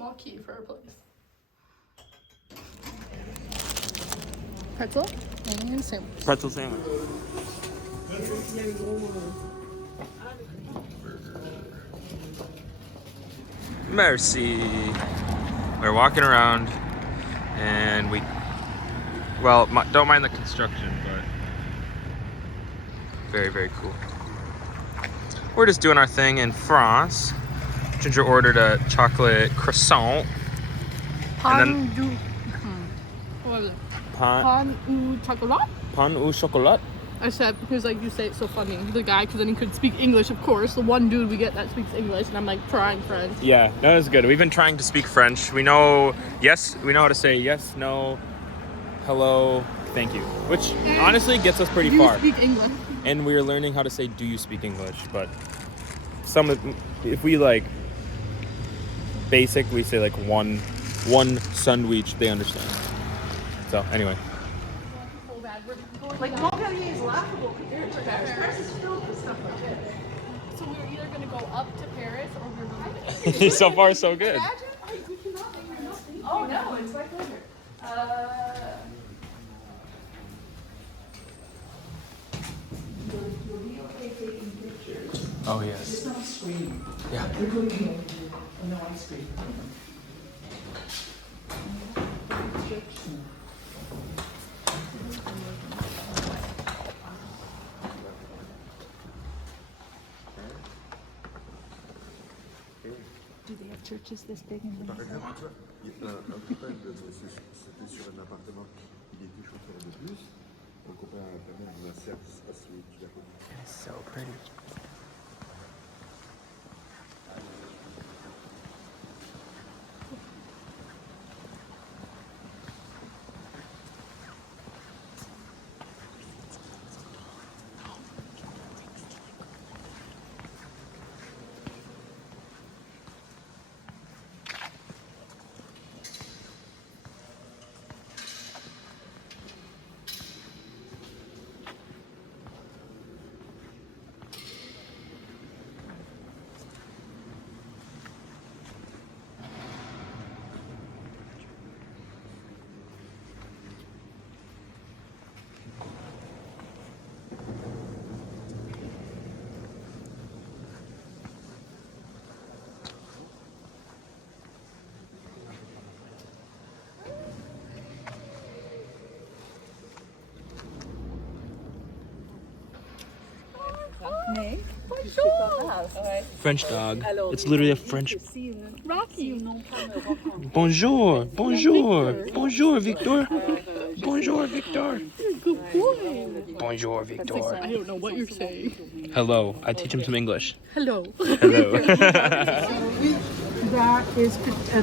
small key for our place. Pretzel and sandwich. Pretzel sandwich. Merci. We're walking around and well, don't mind the construction, but very, very cool. We're just doing our thing in France. Ginger ordered a chocolate croissant. Pain du... What was it? Pain au chocolat? Pain au chocolat? I said, because like you say it's so funny. The guy, because then he could speak English, of course. The one dude we get that speaks English, and I'm like trying French. Yeah, that was good. We've been trying to speak French. We know how to say yes, no, hello, thank you. Which honestly gets us pretty far. Do you speak English? And we're learning how to say, do you speak English? But if we like basic, we say like one sandwich, they understand. So anyway. Like Montpellier is laughable compared to Paris. Paris is filled with stuff like this. So we're either going to go up to Paris or we're going to... So far, so good. Oh no, it's my pleasure. You'll be okay taking pictures. Oh yes. Just not screen. Yeah. We're going to no on screen. Do they have churches this big in Par exemple, tu vois, un copain, c'était sur un appartement, il était chauffeur de bus. Un copain à ta mère, ma sœur, je sais pas si tu l'as connu. It's so pretty. French dog. It's literally a French. Rocky. Bonjour, bonjour, bonjour, Victor. Bonjour, Victor. Good boy. Bonjour, Victor. I don't know what you're saying. Hello. I teach him some English. Hello. Hello. That is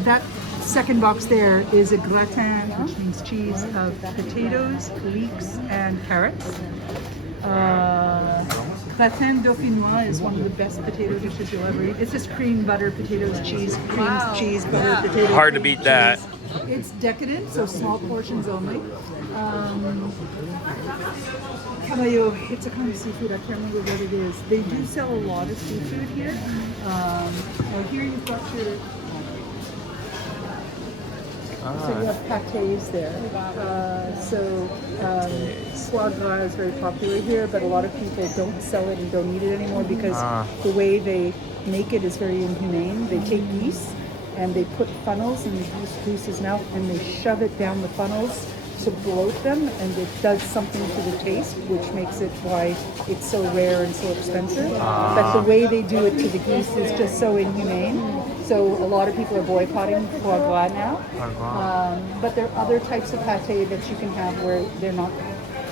that second box there is a gratin, which means cheese of potatoes, leeks, and carrots. Gratin dauphinois is one of the best potato dishes you'll ever eat. It's just cream, butter, potatoes, cheese, cream, cheese, butter, potato. Hard to beat that. It's decadent, so small portions only. Caballo, it's a kind of seafood, I can't remember what it is. They do sell a lot of seafood here. Well, here you've got your... So you have pâtés there. Foie gras is very popular here, but a lot of people don't sell it and don't eat it anymore because the way they make it is very inhumane. They take geese and they put funnels in the goose's mouth and they shove it down the funnels to bloat them, and it does something to the taste, which makes it why it's so rare and so expensive. But the way they do it to the geese is just so inhumane. So a lot of people are boycotting foie gras now. But there are other types of pâté that you can have where they're not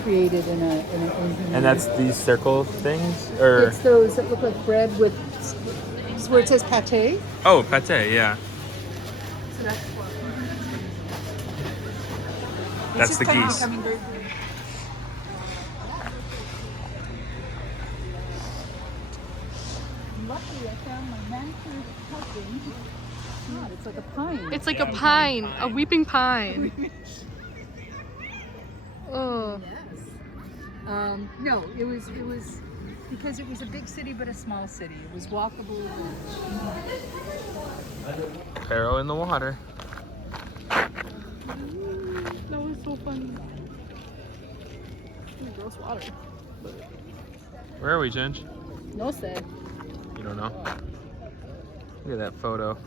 created in an inhumane. And that's these circle things, or It's those that look like bread with where it says pâté. oh, pate, yeah. So that's That's the geese. Luckily, I found my manicure husband. God, it's like a pine. It's like a pine, a weeping pine. Oh. Yes. No, it was Because it was a big city, but a small city. It was walkable. Arrow in the water. That was so funny. Gross water. Where are we, Ginge? No say. You don't know? Look at that photo.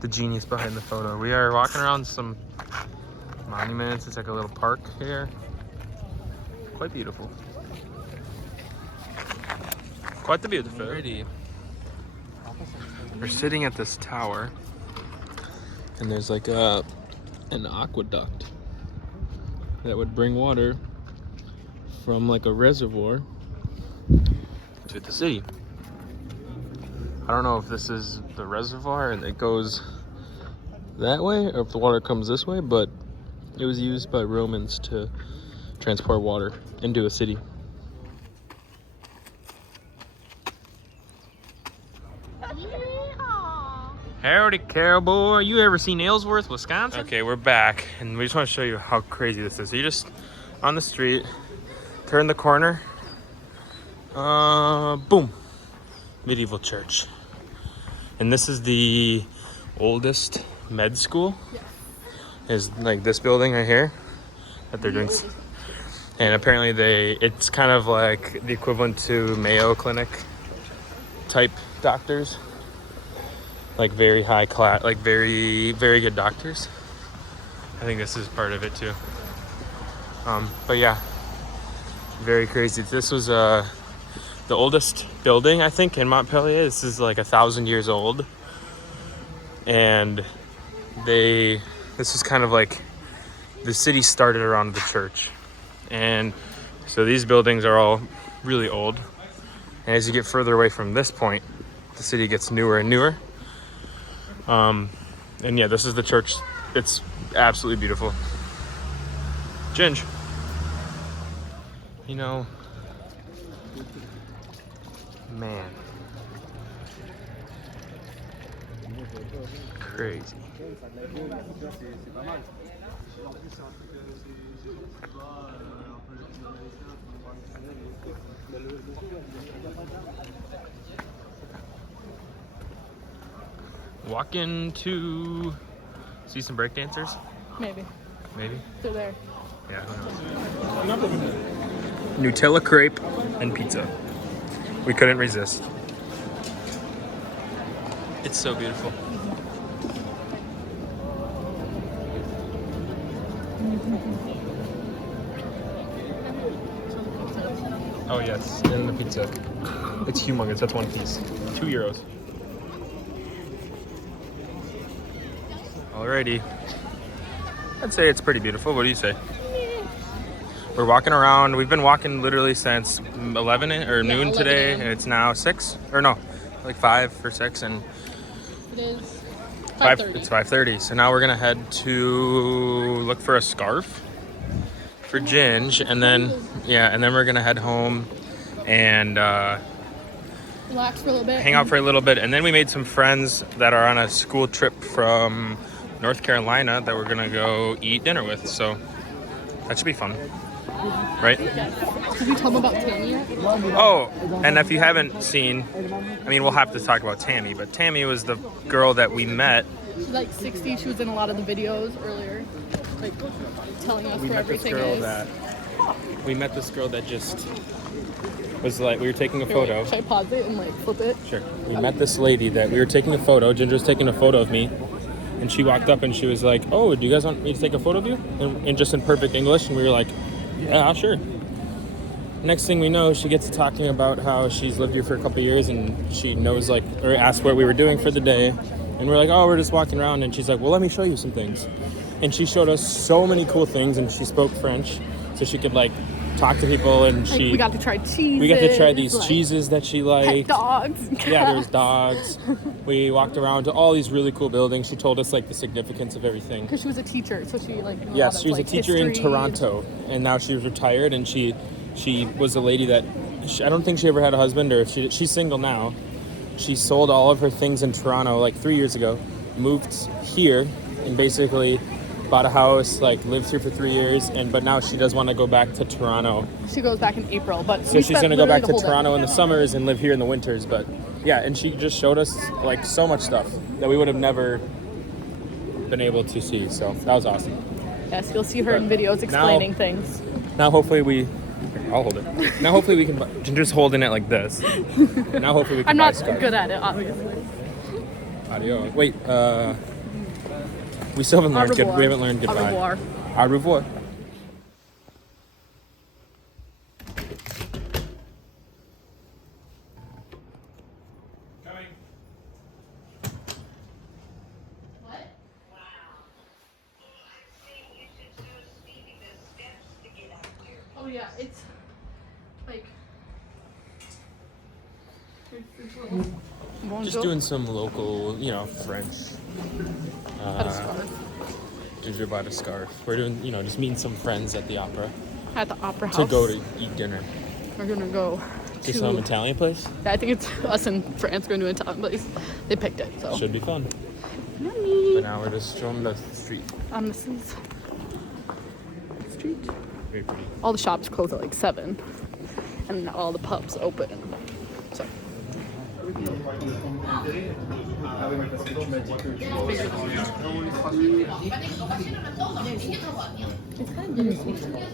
The genius behind the photo. We are walking around some monuments. It's like a little park here. Quite beautiful. Quite the beautiful. Alrighty. We're sitting at this tower, and there's like an aqueduct that would bring water from like a reservoir to the city. I don't know if this is the reservoir and it goes that way or if the water comes this way, but it was used by Romans to transport water into a city. Howdy, cowboy. You ever seen Aylesworth, Wisconsin? Okay, we're back, and we just want to show you how crazy this is. So you just, on the street, turn the corner, boom, medieval church. And this is the oldest med school. Yes. Is like this building right here that they're doing. And apparently it's kind of like the equivalent to Mayo Clinic type doctors. Like very high class, like very, very good doctors. I think this is part of it too. But yeah, very crazy. This was the oldest building, I think, in Montpellier. This is like 1,000 years old. And this is kind of like, the city started around the church. And so these buildings are all really old. And as you get further away from this point, the city gets newer and newer. And yeah, this is the church. It's absolutely beautiful. Ginge, you know, man, crazy. Walking to see some breakdancers? Maybe. Maybe? They're there. Yeah, who knows? Nutella crepe and pizza. We couldn't resist. It's so beautiful. Oh yes, and the pizza. It's humongous, that's one piece. €2. Alrighty. I'd say it's pretty beautiful. What do you say? We're walking around. We've been walking literally since 11 or noon 11 today, a.m. and it's now 6 or no, like 5 or 6, and It is 5. 5:30. It's 5:30. So now we're gonna head to look for a scarf for Ginge, and then we're gonna head home and Relax for a little bit. hang out for a little bit. And then we made some friends that are on a school trip from North Carolina that we're gonna go eat dinner with. So that should be fun, right? Yes. Did you tell them about Tammy yet? Oh, and if you haven't seen, I mean, we'll have to talk about Tammy, but Tammy was the girl that we met. She's like 60. She was in a lot of the videos earlier, like telling us where everything is. We met this girl that just was like, we were taking a photo. Should I pause it and like flip it? Sure. We met this lady that we were taking a photo. Ginger was taking a photo of me. And she walked up and she was like, "Oh, do you guys want me to take a photo of you?" And just in perfect English. And we were like, "Yeah, sure." Next thing we know, she gets talking about how she's lived here for a couple of years and she knows or asked what we were doing for the day. And we're like, "Oh, we're just walking around." And she's like, "Well, let me show you some things." And she showed us so many cool things, and she spoke French so she could talk to people, and Like, we got to try cheeses. We got to try these cheeses that she liked. Dogs. Yeah, there was dogs. We walked around to all these really cool buildings. She told us the significance of everything. Because she was a teacher, so she knew Yes, all she was a that's, teacher in history. Toronto, and now she was retired. And she was a lady that I don't think she ever had a husband, or if she's single now. She sold all of her things in Toronto 3 years ago, moved here, and basically bought a house, like lived here for 3 years, but now she does want to go back to Toronto. She goes back in April, but So she's gonna go back to Toronto in the summers and live here in the winters. But yeah, and she just showed us like so much stuff that we would have never been able to see. So that was awesome. Yes, you'll see her in videos explaining things. Now hopefully I'll hold it. Now hopefully we can. Ginger's holding it like this. Now hopefully we can. I'm buy not scarves. good at it, obviously. Adios. Wait. We still haven't learned good. We haven't learned goodbye. Au revoir. Au revoir. Oh yeah, it's like Just doing some local, French. At a scarf. Ginger bought a scarf. We're doing, just meeting some friends at the opera At the opera house. to go to eat dinner. We're gonna go To some Italian place. I think it's us in France going to an Italian place. They picked it, so. Should be fun. Yummy. But now we're just showing the street. On the street. Very pretty. All the shops close at like 7, and all the pubs open. So.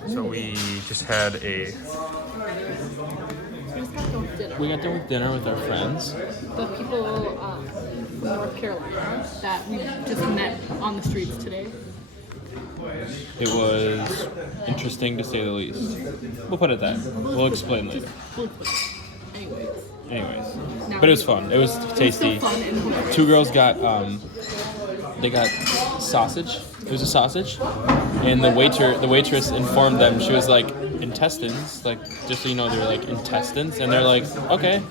So we just had we got done with dinner with our friends. The people from North Carolina that we just met on the streets today. It was interesting to say the least. We'll put it that. We'll explain later. Anyways. But it was fun. It was tasty. Two girls got they got sausage. It was a sausage. And the waitress informed them, she was like, intestines, like, just so you know, they were like intestines, and they're like, okay.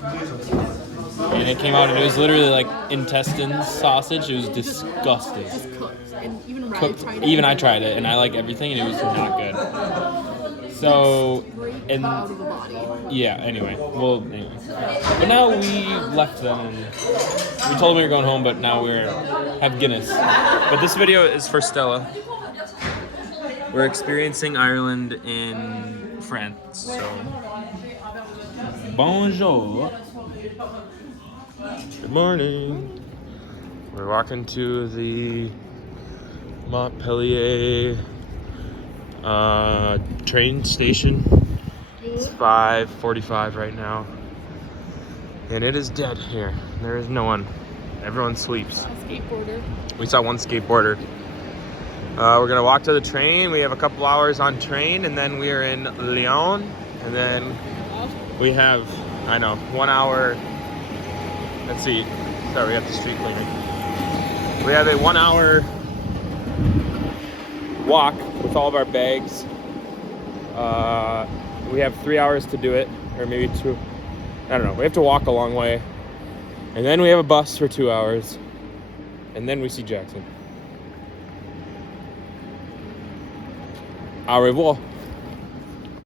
And it came out and it was literally like intestines sausage. It was disgusting. Just cooked. And even Cooked. tried it. Even I tried it and I like everything and it was not good. So and Out of the body. yeah, anyway. But now we left them and we told them we were going home, but now have Guinness. But this video is for Stella. We're experiencing Ireland in France, so bonjour. Good morning. We're walking to the Montpellier train station. It's 5:45 right now, and it is dead here. There is no one. Everyone sleeps. A skateboarder. We saw one skateboarder. We're gonna walk to the train. We have a couple hours on train, and then we are in Lyon, and then we have 1 hour. Let's see. Sorry, we got the street cleaning. We have a 1 hour walk with all of our bags. We have 3 hours to do it, or maybe 2. I don't know. We have to walk a long way, and then we have a bus for 2 hours, and then we see Jackson. Au revoir.